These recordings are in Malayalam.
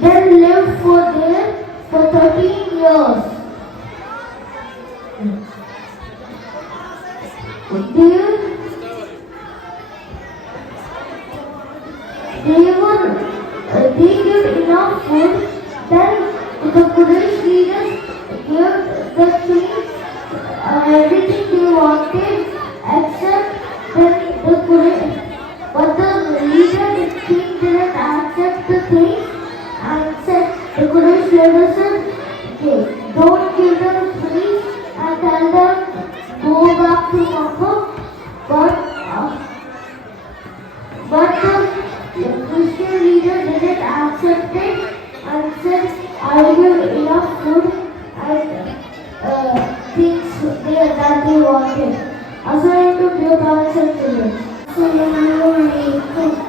Then lived for 13 years. They gave enough food. Then the Quraysh leaders gave the king everything they wanted except but the leader, the king, didn't accept the thing and said, the Quraysh leader said, okay, don't give them free and tell them go back to Makkah. But the Christian leader didn't accept it and said, I will give enough food and things that they wanted. Assalamu alaikum, dear parents and children. Assalamu alaikum.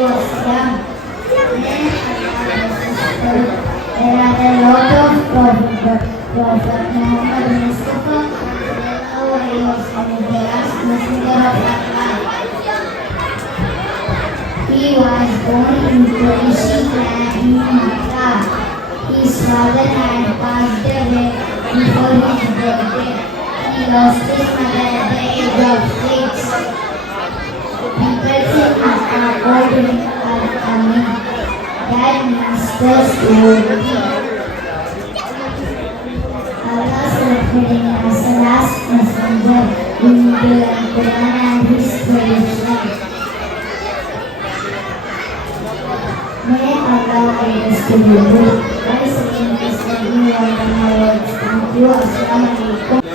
was young. There are a lot of prophets. Prophet Muhammad Mustafa, he was the last messenger of Allah. He was born in Quraysh clan in Makkah. His father had passed away before his birthday. He lost his mother at the age of 6. People in Makkah called him Al-Amin. That means trustworthy. Allah selected him as the last messenger in the Quran and his tradition. May Allah guide us to the truth. By saying this, let me learn my words. Thank you. Assalamu alaikum.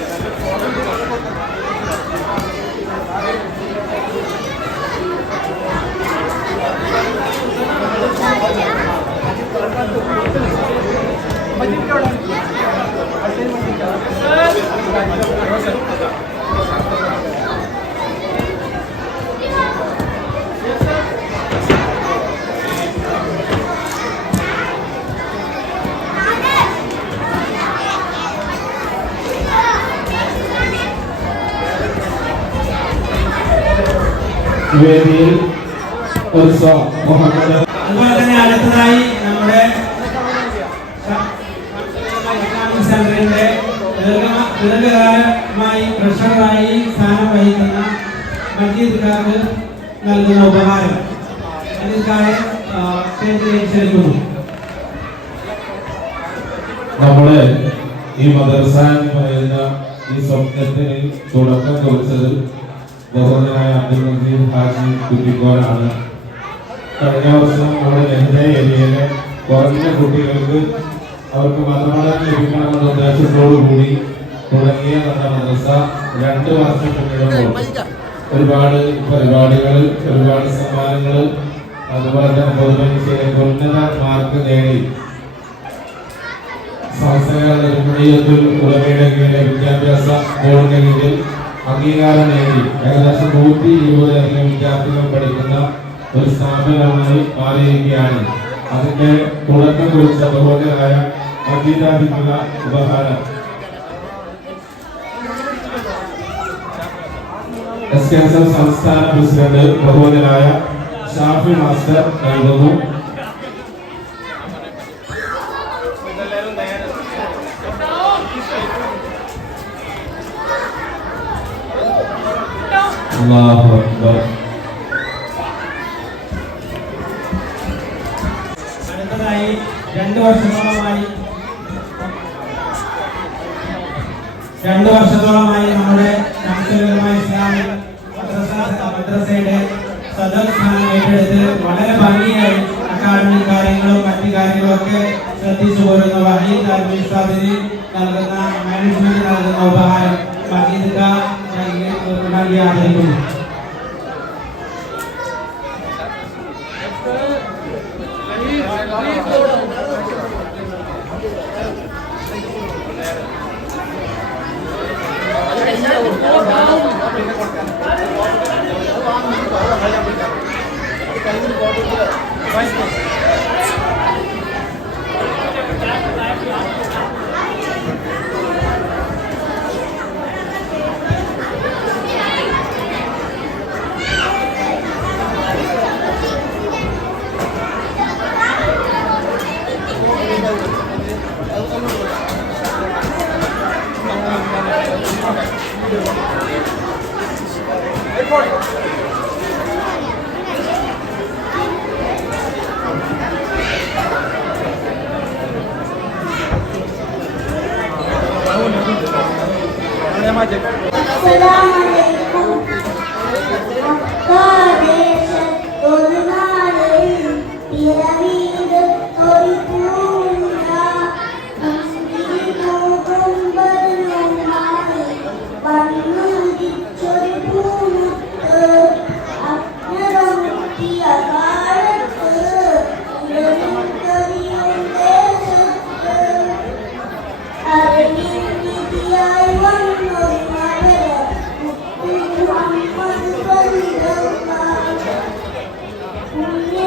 വേദിയിൽ മുഹമ്മദ്. അതുപോലെ തന്നെ അടുത്തതായി നമ്മുടെ സെന്ററിന്റെ ദീർഘകാലമായി ട്രഷററായി സ്ഥാനം വഹിക്കുന്ന മജീദ് ഖാക്ക് നൽകുന്ന ഉപഹാരം മജീദ് സ്റ്റേജിലേക്ക് ക്ഷണിക്കുന്നു. നമ്മള് ഈ മദ്രസ എന്ന് പറയുന്ന ഈ സ്വപ്നത്തിന് തുടക്കം കുറിച്ചത് ബഹുമാനായ അബ്ദുൽ മജീദ് ഹാജി കുറ്റിക്കോലാണ്. കഴിഞ്ഞ വർഷം നമ്മുടെ നെഹ്റ ഏരിയയിലെ കുറഞ്ഞ കുട്ടികൾക്ക് അവർക്ക് മതപഠനം ലഭിക്കണമെന്ന ഉദ്ദേശത്തോടുകൂടി തുടങ്ങിയ നമ്മുടെ മദ്രസ 2 വർഷം പിന്നിടുമ്പോൾ ഒരുപാട് പരിപാടികൾ, ഒരുപാട് സമ്മാനങ്ങൾ, അതുപോലെ തന്നെ പൊതുപരീക്ഷയിലേക്ക് ഉന്നത മാർക്ക് നേടി സംസ്ഥാന ഉടമയുടെ കീഴിലെ വിദ്യാഭ്യാസ ബോർഡിന്റെ കീഴിൽ അംഗീകാരം നേടി ഏകദേശം 120-ലധികം വിദ്യാർത്ഥികൾ പഠിക്കുന്ന ഒരു സ്ഥാപനമായി മാറിയിരിക്കുകയാണ്. അതിന്റെ തുടക്കം കുറിച്ച ബഹുമാന്യനായ മജീദാദിക്കുള്ള ഉപഹാരം SKSM സംസ്ഥാന പ്രസിഡന്റ് ബഹുമാന്യനായ ഷാഫി മാസ്റ്റർ നൽകുന്നു. അല്ലാഹു അക്ബർ. അടുത്തതായി 2 വർഷത്തോളമായി നമ്മുടെ ഇസ്ലാമിക് മദ്രസയുടെ സദർ സ്ഥാനം ഏറ്റെടുത്ത് വളരെ ഭംഗിയായി അക്കാദമിക് കാര്യങ്ങളും മറ്റു കാര്യങ്ങളൊക്കെ ശ്രദ്ധിച്ചു പോരുന്ന വഹീദ് അൽ-മിസ്ബാഹിന് നൽകുന്ന മാനേജ്മെന്റ് നൽകുന്ന ഉപഹാരം വഹീദ് നൽകി ആദരിക്കുന്നു. Thank you.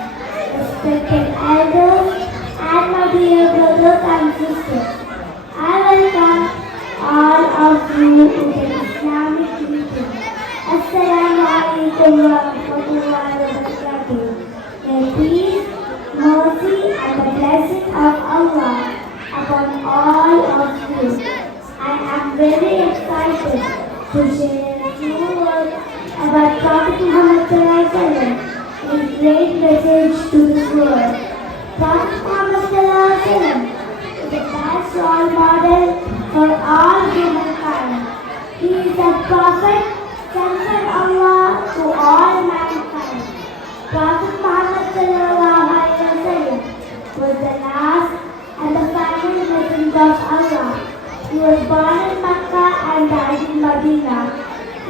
Respected elders and my dear brothers and sisters, I welcome all of you to the Islamic meeting. Assalamu alaikum wa rahmatullahi wa barakatuh. May peace, mercy and the blessing of Allah upon all of you. I am very excited to share a few words about Prophet Muhammad Sallallahu Alaihi Wasallam, his great message to this world. Prophet Muhammad Sallallahu Alaihi Wasallam is the best role model for all humankind. He is a prophet sent from Allah to all mankind. Prophet Muhammad Sallallahu Alaihi Wasallam was the last and the final messenger of Allah. He was born in Mecca and died in Medina.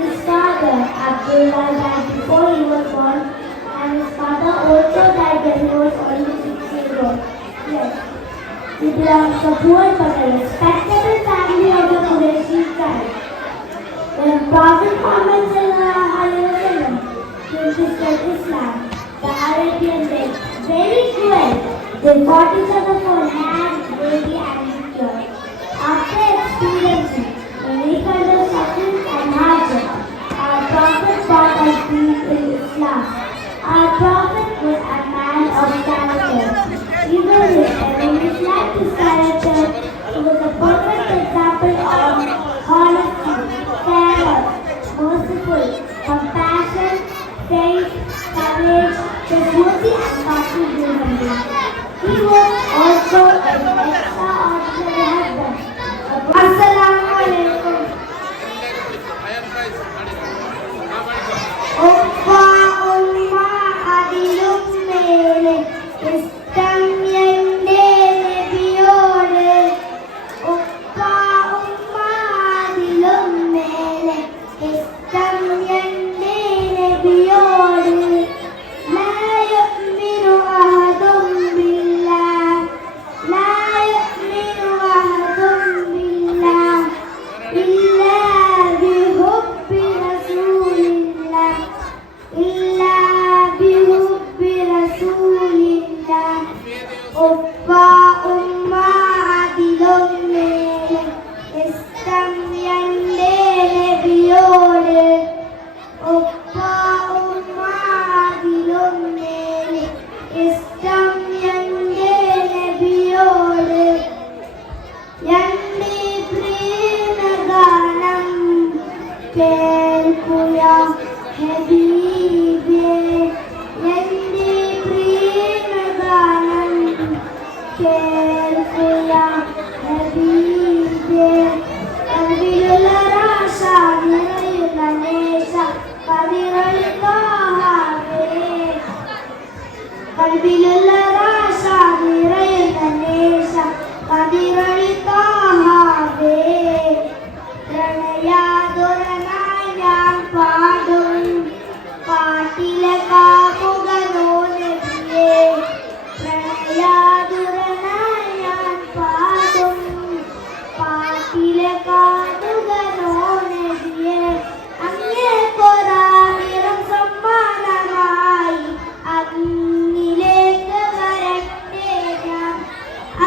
His father, Abdullah, died before he was born, and his mother also died when he was only 6 years old. Yes, he belongs to a poor but a respectable family of the Qurayshi tribe. When Prophet Muhammad Sallallahu Alaihi Wasallam came to spread Islam, the very cruel. They fought each other for land, baby, and secure. After experiencing many kinds of suffering and hardship, our Prophet taught us peace in Islam. Our Prophet was a man of character. Even his enemies liked his character. He was a perfect example of honesty, care, merciful, compassion, faith, courage, mercy, and compassion human being. He was also an extraordinary husband. Assalamu alaikum. Oppa umma adilum mere istam yende nebiyode. Oppa umma adilum mere istam yende nebiyode. La yu'minu ahadum billah. La yu'minu ahadum billah. Illa bihubbi rasulillah. Illa bihubbi rasulillah. Oppa umma adilum mere istam yende nebiyode. Oppa umma adilum mere istam yende nebiyode. Yandi prema ganam kelkuya habibe. Yandi prema ganam kelkuya habibe. Kalbiyulla rasha nirayulla nesha kadiralika have. Kalbiyulla rasha nirayulla nesha kadiralika have. Pranayaduranayi ഞാൻ പാടും പാട്ടിലെ കാമുകനോ നബിയേ. പ്രണയാതുരനായി ഞാൻ പാടും പാട്ടിലെ കാമുകനോ നബിയേ. അങ്ങേക്കൊരായിരം സമ്മാനമായി അങ്ങിലേക്ക് വരട്ടെ ഞാൻ.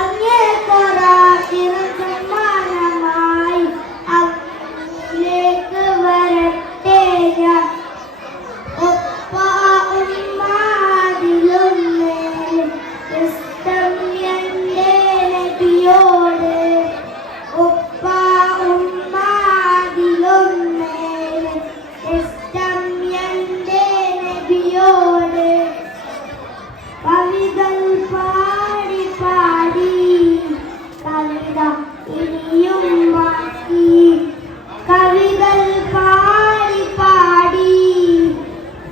അങ്ങേക്കൊരായിരം സമ്മാനമായി അങ്ങിലേക്ക് വരട്ടെ ഞാൻ. ഒപ്പ ഉമ്മ അതിലും മേലെ ഇഷ്ടം എന്റെ നബിയോട്. ഒപ്പ ഉമ്മ അതിലും മേലെ ഇഷ്ടം എന്റെ നബിയോട്. കവികൾ പാടി പാടി കവിത ഇനിയും ബാക്കി. കവികൾ പാടി പാടി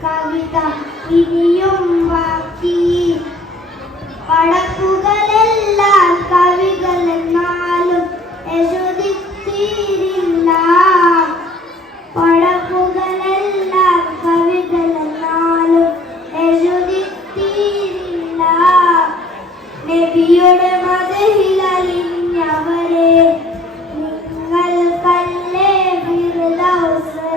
കവിത ഇനിയും ബാക്കി. പടപ്പുകളെല്ലാം കവികൾ എന്നാലും എഴുതിത്തീരില്ല. പടപ്പുകളെല്ലാം കവികൾ എന്നാലും എഴുതിത്തീരില്ല. നബിയുടെ മദഹിലലിഞ്ഞവരെ നിങ്ങൾക്കല്ലേ ഫിർദൗസ്.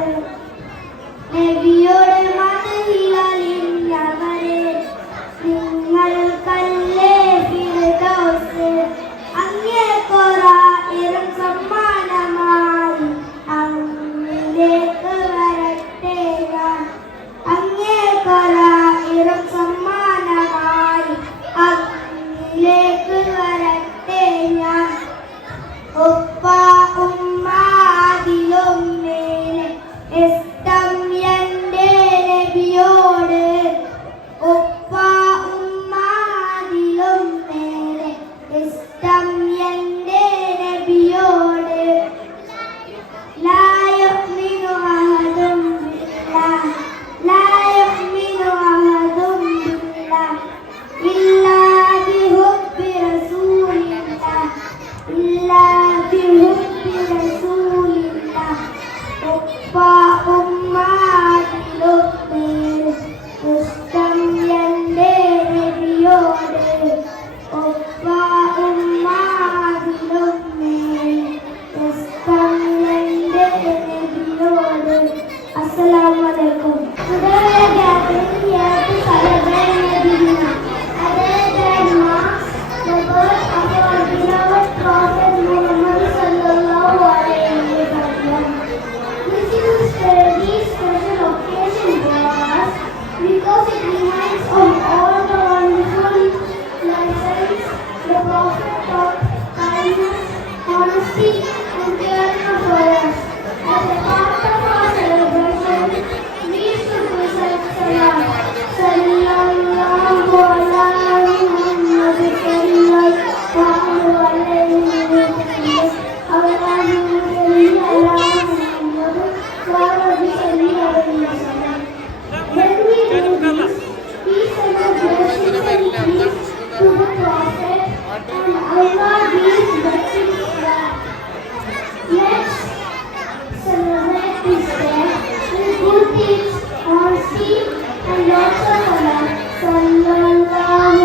നബിയുടെ മദഹിലലിഞ്ഞവരെ നിങ്ങൾക്കല്ലേ ഫിർദൗസ്. അങ്ങേക്കൊരായിരം സമ്മാനമായി അങ്ങിലേക്ക് വരട്ടെ ഞാൻ. അങ്ങേക്കൊരായിരം സമ്മാനമായി അങ്ങിലേക്ക് വരട്ടെ and Allah gives blessings there. Let's celebrate this day with good deeds, honesty, and lots of salah. Sallallahu alaihi wasallam.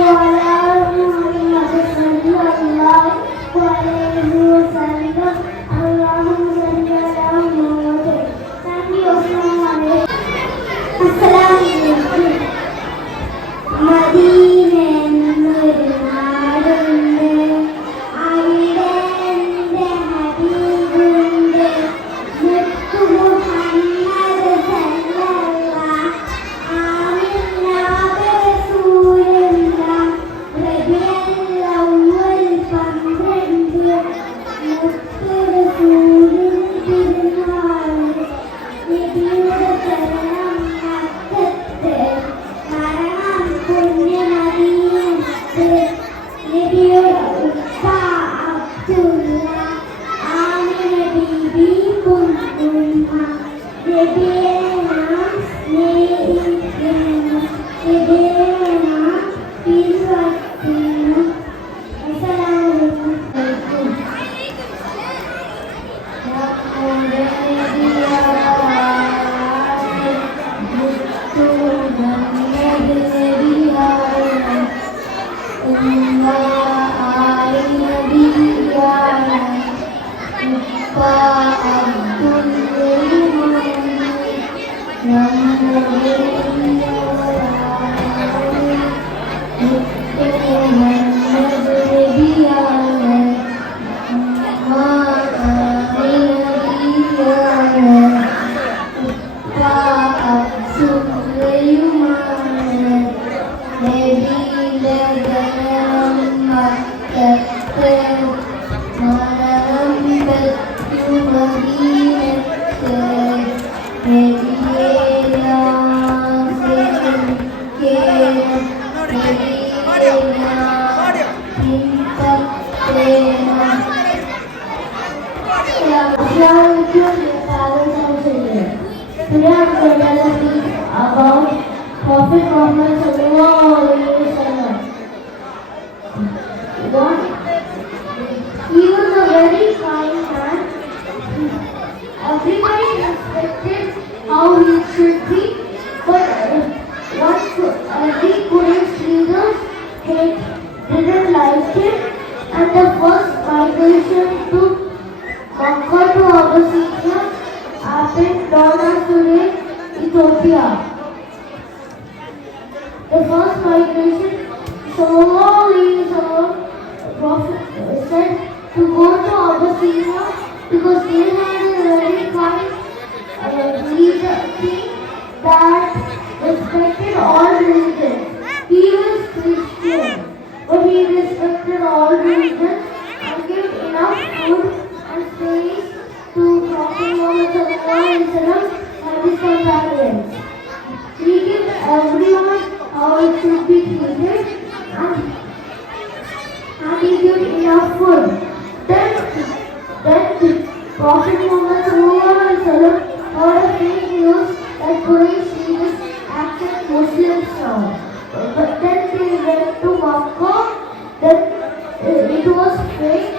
Today I'm going to speak about Prophet Muhammad sallallahu alaihi wasallam. He was a very kind man. Everybody expected how he should be, but every Quraysh leaders didn't like him, and the first migration to Makkah to Abyssinia happened known as today Ethiopia. The first migration, Prophet said to go to Abyssinia because they had a very kind leader king that respected all religions. He was Christian, but he respected all religions and gave enough food and space to Prophet Muhammad sallallahu alaihi wasallam and his companions. He gave everyone how it should be treated and he gave enough food. Then Prophet Muhammad sallallahu alaihi wasallam heard a fake news that Quraysh leaders accept Muslims now. But then they went to Makkah. Then it was fake.